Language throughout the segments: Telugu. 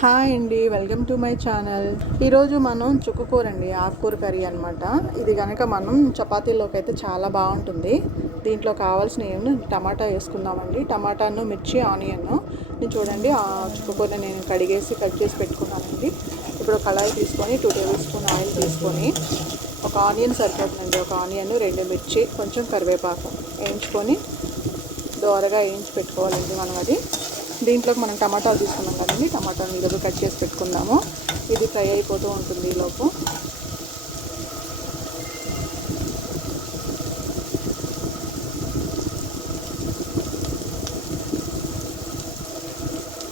హాయ్ అండి, వెల్కమ్ టు మై ఛానల్. ఈరోజు మనం చుక్కకూర అండి, ఆకుకూర కర్రీ అనమాట. ఇది కనుక మనం చపాతీలోకి అయితే చాలా బాగుంటుంది. దీంట్లో కావాల్సిన ఏమి టమాటా వేసుకుందామండి. టమాటాను, మిర్చి, ఆనియన్. నేను చూడండి ఆ చుక్కకూరని నేను కడిగేసి కట్ చేసి పెట్టుకున్నానండి. ఇప్పుడు కళాయి తీసుకొని 2 టేబుల్ స్పూన్ ఆయిల్ తీసుకొని ఒక ఆనియన్ సరిపోతుందండి. ఒక ఆనియన్, 2 మిర్చి, కొంచెం కరివేపాకు వేయించుకొని దోరగా వేయించి పెట్టుకోవాలండి మనం. అది దీంట్లోకి మనం టమాటాలు తీసుకున్నాం కదండి, టమాటాలు ఈరోజు కట్ చేసి పెట్టుకుందాము. ఇది ఫ్రై అయిపోతూ ఉంటుంది ఈలోపు.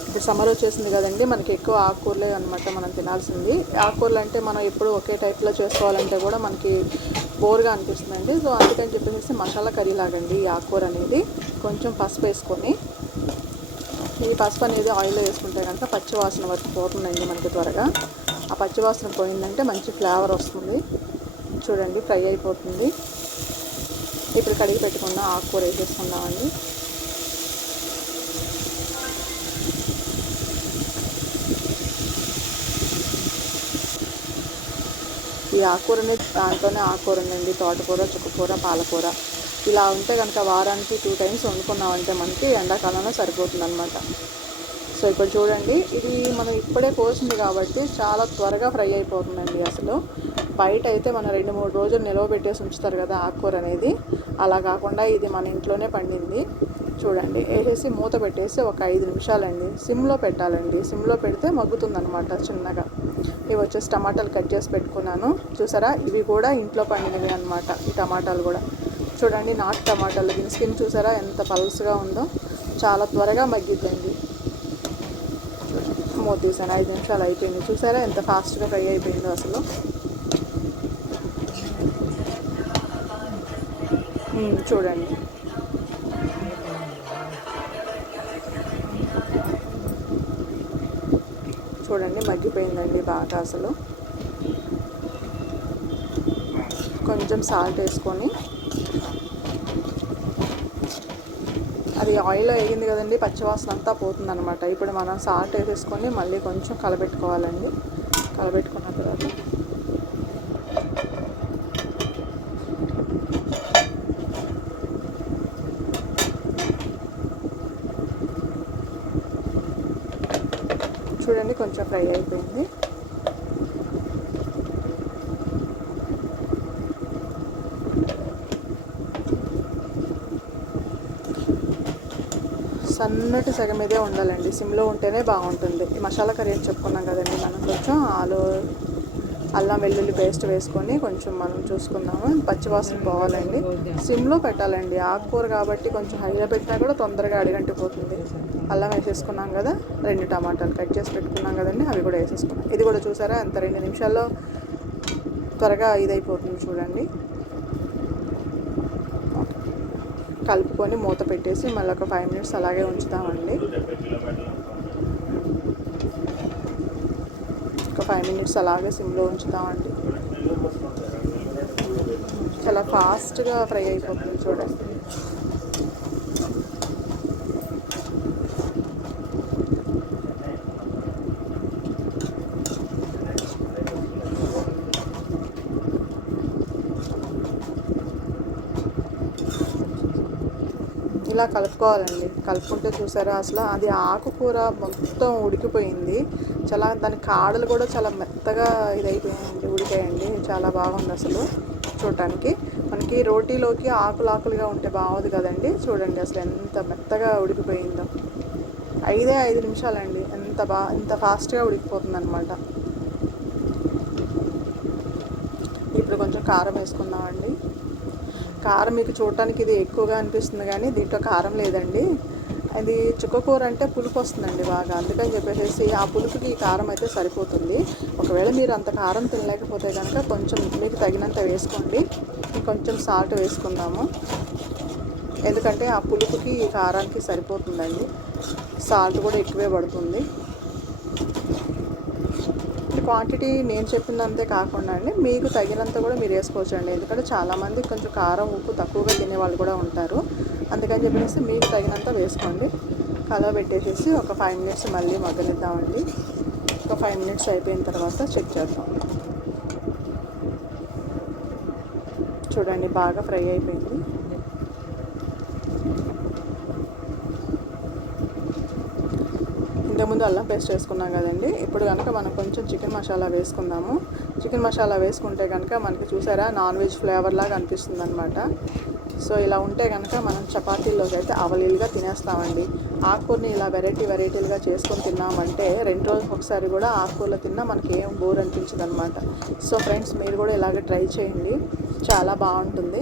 ఇప్పుడు సమ్మర్ వచ్చేసింది కదండి, మనకి ఎక్కువ ఆకుకూరలే అనమాట మనం తినాల్సింది. ఆకుకూరలు అంటే మనం ఎప్పుడు ఒకే టైప్లో చేసుకోవాలంటే కూడా మనకి బోర్గా అనిపిస్తుందండి. సో అందుకని చెప్పేసి మసాలా కర్రీ లాగండి ఈ ఆకుకూర అనేది. కొంచెం పసుపు వేసుకొని, ఈ పసుపు అనేది ఆయిల్లో వేసుకుంటే కనుక పచ్చివాసన వరకు పోతుందండి మనకి త్వరగా. ఆ పచ్చివాసన పోయిందంటే మంచి ఫ్లేవర్ వస్తుంది. చూడండి ఫ్రై అయిపోతుంది. ఇప్పుడు కడిగి పెట్టుకున్న ఆకుకూర వేసేసుకుందామండి. ఈ ఆకుకూరని దాంట్లోనే ఆకుకూర ఉందండి, తోటకూర, చుక్కకూర, పాలకూర. ఇలా ఉంటే కనుక వారానికి 2 టైమ్స్ వండుకున్నామంటే మనకి ఎండాకాలంలో సరిపోతుంది అనమాట. సో ఇప్పుడు చూడండి, ఇది మనం ఇప్పుడే కోసింది కాబట్టి చాలా త్వరగా ఫ్రై అయిపోతుందండి. అసలు బయట అయితే మనం 2-3 రోజులు నిలవ పెట్టేసి ఉంచుతారు కదా ఆకుకూర అనేది, అలా కాకుండా ఇది మన ఇంట్లోనే పండింది. చూడండి వేసేసి మూత పెట్టేసి ఒక 5 నిమిషాలండి సిమ్లో పెట్టాలండి. సిమ్లో పెడితే మగ్గుతుంది అనమాట చిన్నగా. ఇవి వచ్చేసి టమాటాలు కట్ చేసి పెట్టుకున్నాను. చూసారా, ఇవి కూడా ఇంట్లో పండినవి అనమాట. ఈ టమాటాలు కూడా చూడండి, నాటు టమాటాలు. దీని స్కిన్ చూసారా ఎంత పల్స్గా ఉందో, చాలా త్వరగా మగ్గిద్దండి. మూత తీసాను, 5 నిమిషాలు అయిపోయింది. చూసారా ఎంత ఫాస్ట్గా ఫ్రై అయిపోయిందో అసలు. చూడండి చూడండి మగ్గిపోయిందండి బాగా అసలు. కొంచెం సాల్ట్ వేసుకొని, అది ఆయిల్లో వేగింది కదండి, పచ్చివాసన అంతా పోతుందన్నమాట. ఇప్పుడు మనం సాల్ట్ వేసేసుకొని మళ్ళీ కొంచెం కలబెట్టుకోవాలండి. కలబెట్టుకున్న తర్వాత చూడండి కొంచెం ఫ్రై అయిపోయింది. సన్నటి సగ మీదే ఉండాలండి, సిమ్లో ఉంటేనే బాగుంటుంది. మసాలా కర్రీ అని చెప్పుకున్నాం కదండి మనం. కొంచెం అల్లం వెల్లుల్లి పేస్ట్ వేసుకొని కొంచెం మనం చూసుకుందాము. పచ్చివాసన పోవాలండి, సిమ్లో పెట్టాలండి. ఆకుకూర కాబట్టి కొంచెం హైలో పెట్టినా కూడా తొందరగా అడిగంటిపోతుంది. అల్లం వేసేసుకున్నాం కదా, 2 టమాటాలు కట్ చేసి పెట్టుకున్నాం కదండి, అవి కూడా వేసేసుకున్నాం. ఇది కూడా చూసారా ఎంత 2 నిమిషాల్లో త్వరగా ఇదైపోతుంది. చూడండి కలుపుకొని మూత పెట్టేసి మళ్ళీ ఒక 5 మినిట్స్ అలాగే ఉంచుతామండి. ఒక 5 మినిట్స్ అలాగే సిమ్లో ఉంచుతామండి. చాలా ఫాస్ట్గా ఫ్రై అయిపోతుంది చూడండి. ఇలా కలుపుకోవాలండి. కలుపుకుంటే చూసారా అసలు అది ఆకుకూర మొత్తం ఉడికిపోయింది. చాలా దాని కాడలు కూడా చాలా మెత్తగా ఇదైపోయాయండి, ఉడికాయండి. చాలా బాగుంది అసలు చూడటానికి. మనకి రోటీలోకి ఆకులుగా ఉంటే బాగుంది కదండి. చూడండి అసలు ఎంత మెత్తగా ఉడికిపోయిందో. 5 నిమిషాలండి, ఎంత ఫాస్ట్గా ఉడికిపోతుంది అనమాట. ఇప్పుడు కొంచెం కారం వేసుకుందామండి. కారం మీకు చూడటానికి ఇది ఎక్కువగా అనిపిస్తుంది కానీ దీంట్లో కారం లేదండి. ఇది చుక్కకూర అంటే పులుపు వస్తుందండి బాగా, అందుకని చెప్పేసి ఆ పులుపుకి ఈ కారం అయితే సరిపోతుంది. ఒకవేళ మీరు అంత కారం తినలేకపోతే కనుక కొంచెం మీకు తగినంత వేసుకోండి. కొంచెం సాల్ట్ వేసుకుందాము, ఎందుకంటే ఆ పులుపుకి ఈ కారానికి సరిపోతుందండి. సాల్ట్ కూడా ఎక్కువే పడుతుంది. క్వాంటిటీ నేను చెప్పినంతే కాకుండా అండి మీకు తగినంత కూడా మీరు వేసుకోవచ్చండి. ఎందుకంటే చాలామంది కొంచెం కారం ఉప్పు తక్కువగా తినేవాళ్ళు కూడా ఉంటారు. అందుకని చెప్పేసి మీకు తగినంత వేసుకోండి. కలవ పెట్టేసేసి ఒక 5 మినిట్స్ మళ్ళీ మగ్గనిద్దామండి. ఒక 5 మినిట్స్ అయిపోయిన తర్వాత చెక్ చేద్దాం. చూడండి బాగా ఫ్రై అయిపోయింది. ఇంతకుముందు అల్లం పేస్ట్ వేసుకున్నాం కదండి. ఇప్పుడు కనుక మనం కొంచెం చికెన్ మసాలా వేసుకుందాము. చికెన్ మసాలా వేసుకుంటే కనుక మనకి చూసారా నాన్ వెజ్ ఫ్లేవర్ లాగా అనిపిస్తుంది అనమాట. సో ఇలా ఉంటే కనుక మనం చపాతీల్లోకి అయితే అవలీలుగా తినేస్తామండి. ఆకుకూరని ఇలా వెరైటీలుగా చేసుకొని తిన్నామంటే 2 రోజులకు ఒకసారి కూడా ఆకుకూరలు తిన్నా మనకి ఏం బోర్ అనిపించదు అనమాట. సో ఫ్రెండ్స్, మీరు కూడా ఇలాగ ట్రై చేయండి, చాలా బాగుంటుంది.